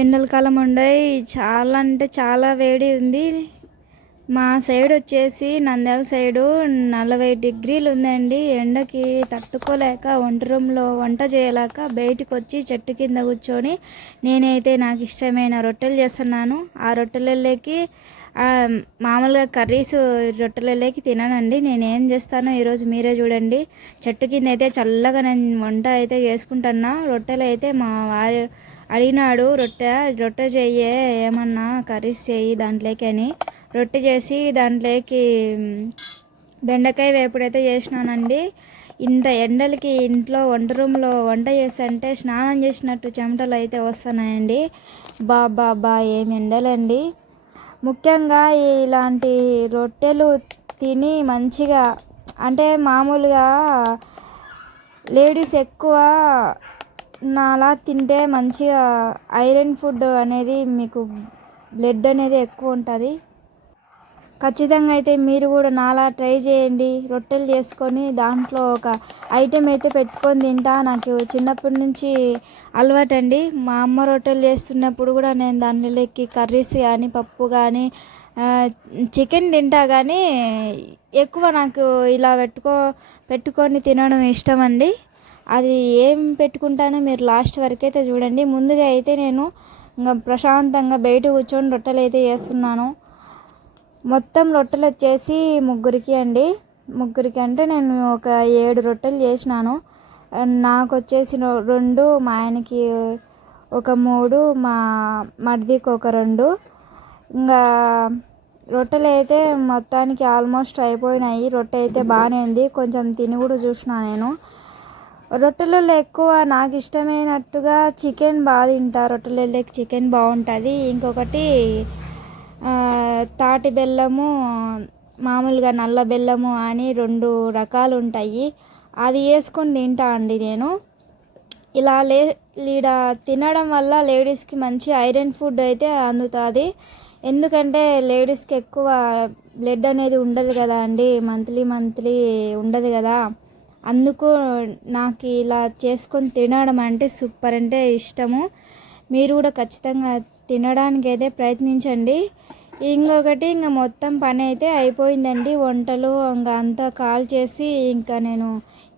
ఎండల కాలం ఉండయి చాలా అంటే చాలా వేడి ఉంది. మా సైడ్ వచ్చేసి నంద్యాల సైడు నలభై డిగ్రీలు ఉందండి. ఎండకి తట్టుకోలేక వంట రూమ్లో వంట చేయలేక బయటికి వచ్చి చెట్టు కింద కూర్చొని నేనైతే నాకు ఇష్టమైన రొట్టెలు చేస్తున్నాను. ఆ రొట్టెలకి మామూలుగా కర్రీస్ రొట్టెలలోకి తిననండి. నేను ఏం చేస్తానో ఈరోజు మీరే చూడండి. చెట్టు కింద అయితే చల్లగా నేను వంట అయితే చేసుకుంటున్నా. రొట్టెలు అయితే మా వారి అడిగినాడు రొట్టె రొట్టె చెయ్యే ఏమన్నా కర్రీస్ చెయ్యి దాంట్లోకి అని. రొట్టె చేసి దాంట్లోకి బెండకాయ వేపుడైతే చేసినానండి. ఇంత ఎండలకి ఇంట్లో వంట రూమ్లో వంట చేస్తుంటే స్నానం చేసినట్టు చెమటలు అయితే వస్తున్నాయండి. బాబా బా ఏమి ఎండలండి. ముఖ్యంగా ఇలాంటి రొట్టెలు తిని మంచిగా అంటే మామూలుగా లేడీస్ ఎక్కువ నాలా తింటే మంచిగా ఐరన్ ఫుడ్ అనేది మీకు బ్లడ్ అనేది ఎక్కువ ఉంటుంది. ఖచ్చితంగా అయితే మీరు కూడా నాలా ట్రై చేయండి. రొట్టెలు చేసుకొని దాంట్లో ఒక ఐటెం అయితే పెట్టుకొని తింటా. నాకు చిన్నప్పటి నుంచి అలవాటండి. మా అమ్మ రొట్టెలు చేస్తున్నప్పుడు కూడా నేను దానిలోకి కర్రీస్ కానీ పప్పు కానీ చికెన్ తింటా కానీ ఎక్కువ నాకు ఇలా పెట్టుకో పెట్టుకొని తినడం ఇష్టం అండి అది ఏం పెట్టుకుంటానో మీరు లాస్ట్ వరకు అయితే చూడండి. ముందుగా అయితే నేను ఇంకా ప్రశాంతంగా బయట కూర్చొని రొట్టెలు అయితే చేస్తున్నాను. మొత్తం రొట్టెలు వచ్చేసి ముగ్గురికి అండి. ముగ్గురికి అంటే నేను ఒక ఏడు రొట్టెలు చేసినాను. నాకు వచ్చేసి రెండు మా ఆయనకి ఒక మూడు మా మడిదికి ఒక రెండు. ఇంకా రొట్టెలు అయితే మొత్తానికి ఆల్మోస్ట్ అయిపోయినాయి. రొట్టె అయితే బాగానే ఉంది. కొంచెం తిని కూడా చూసిన నేను. రొట్టెలలో ఎక్కువ నాకు ఇష్టమైనట్టుగా చికెన్ బాగా తింటా. రొట్టెలలో చికెన్ బాగుంటుంది ఇంకొకటి తాటి బెల్లము మామూలుగా నల్ల బెల్లము అని రెండు రకాలు ఉంటాయి అది వేసుకొని తింటా అండి నేను. ఇలా లే ఈడ తినడం వల్ల లేడీస్కి మంచి ఐరన్ ఫుడ్ అయితే అందుతుంది. ఎందుకంటే లేడీస్కి ఎక్కువ బ్లడ్ అనేది ఉండదు కదా అండి. మంత్లీ మంత్లీ ఉండదు కదా. అందుకు నాకు ఇలా చేసుకొని తినడం అంటే సూపర్ అంటే ఇష్టము. మీరు కూడా ఖచ్చితంగా తినడానికి అయితే ప్రయత్నించండి. ఇంకొకటి ఇంకా మొత్తం పని అయితే అయిపోయిందండి. వంటలు ఇంకా అంతా కాల్ చేసి ఇంకా నేను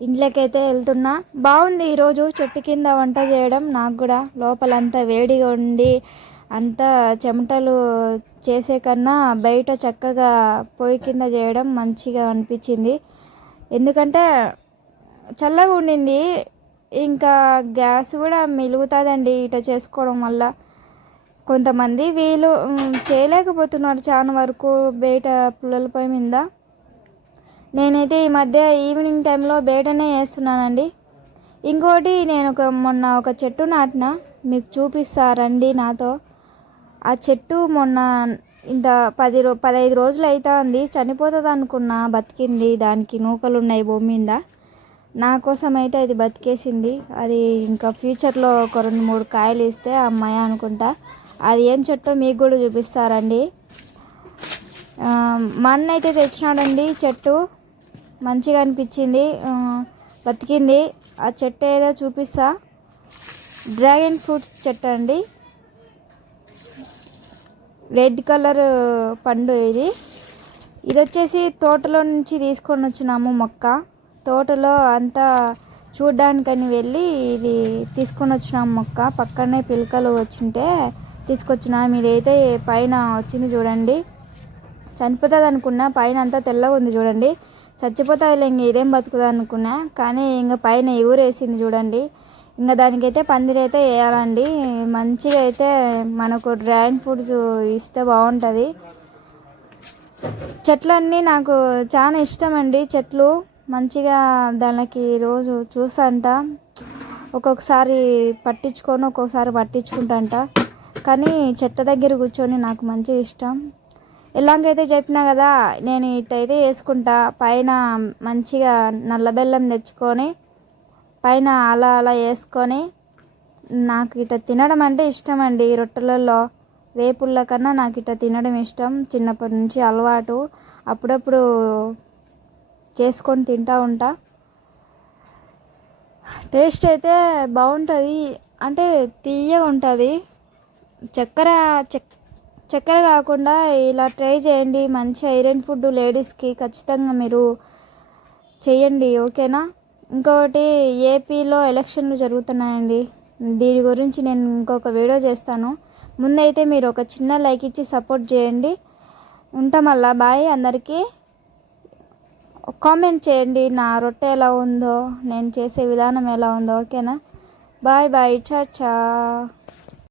ఇంట్లోకైతే వెళ్తున్నా. బాగుంది ఈరోజు చెట్టు కింద వంట చేయడం. నాకు కూడా లోపలంతా వేడిగా ఉండి అంతా చెమటలు చేసే కన్నా బయట చక్కగా పొయ్యి కింద చేయడం మంచిగా అనిపించింది. ఎందుకంటే చల్లగా ఉండింది. ఇంకా గ్యాస్ కూడా మిలుగుతుందండి ఇట చేసుకోవడం వల్ల. కొంతమంది వీలు చేయలేకపోతున్నారు చాలా వరకు బయట పుల్లల పొయ్యి మీద. నేనైతే ఈ మధ్య ఈవినింగ్ టైంలో బయటనే వేస్తున్నానండి. ఇంకోటి నేను ఒక మొన్న ఒక చెట్టు నాటిన. మీకు చూపిస్తా రండి నాతో. ఆ చెట్టు మొన్న ఇంత పది రో పదహైదు రోజులు అవుతుంది చనిపోతుంది అనుకున్నా బతికింది. దానికి నూకలు ఉన్నాయి భూమి మీద. నా కోసం అయితే అది బతికేసింది. అది ఇంకా ఫ్యూచర్లో ఒక రెండు మూడు కాయలు ఇస్తే అమ్మాయి అనుకుంటా. అది ఏం చెట్టో మీకు కూడా చూపిస్తారండి. మా అన్న అయితే తెచ్చినాడండి చెట్టు. మంచిగా అనిపించింది. బతికింది. ఆ చెట్టు ఏదో చూపిస్తా. డ్రాగన్ ఫ్రూట్స్ చెట్టు అండి. రెడ్ కలర్ పండు ఇది. ఇది వచ్చేసి తోటలో నుంచి తీసుకొని వచ్చినాము మొక్క. తోటలో అంతా చూడ్డానికని వెళ్ళి ఇది తీసుకొని వచ్చినాం మొక్క. పక్కనే పిలకలు వచ్చింటే తీసుకొచ్చినాం. ఇదైతే పైన వచ్చింది చూడండి. చనిపోతుంది అనుకున్నా పైన అంతా తెల్లగా ఉంది చూడండి. చచ్చిపోతుంది ఇంక ఇదేం బతుకుదా అనుకున్నా కానీ ఇంకా పైన ఎగురేసింది చూడండి. ఇంకా దానికైతే పందిరైతే వేయాలండి. మంచిగా అయితే మనకు డ్రాగన్ ఫ్రూట్స్ ఇస్తే బాగుంటుంది. చెట్లన్నీ నాకు చాలా ఇష్టం అండి చెట్లు మంచిగా దానికి రోజు చూసంట. ఒక్కొక్కసారి పట్టించుకొని ఒక్కొక్కసారి పట్టించుకుంటంట. కానీ చెట్ట దగ్గర కూర్చొని నాకు మంచి ఇష్టం. ఎలాగైతే చెప్పినా కదా నేను ఇటైతే వేసుకుంటా. పైన మంచిగా నల్ల బెల్లం తెచ్చుకొని పైన అలా అలా వేసుకొని నాకు ఇట తినడం అంటే ఇష్టం అండి రొట్టెలలో వేపుళ్ళ కన్నా నాకు ఇట తినడం ఇష్టం. చిన్నప్పటి నుంచి అలవాటు. అప్పుడప్పుడు చేసుకొని తింటా ఉంటా. టేస్ట్ అయితే బాగుంటుంది. అంటే తీయగా ఉంటుంది. చక్కెర చెక్ చక్కెర కాకుండా ఇలా ట్రై చేయండి. మంచి ఐరన్ ఫుడ్ లేడీస్కి ఖచ్చితంగా మీరు చేయండి. ఓకేనా? ఇంకొకటి ఏపీలో ఎలక్షన్లు జరుగుతున్నాయండి. దీని గురించి నేను ఇంకొక వీడియో చేస్తాను. ముందైతే మీరు ఒక చిన్న లైక్ ఇచ్చి సపోర్ట్ చేయండి. ఉంటాం మళ్ళా. బాయ్ అందరికీ. కామెంట్ చేయండి నా రొట్టె ఎలా ఉందో నేను చేసే విధానం ఎలా ఉందో ఓకేనా? బాయ్ బాయ్ చా చా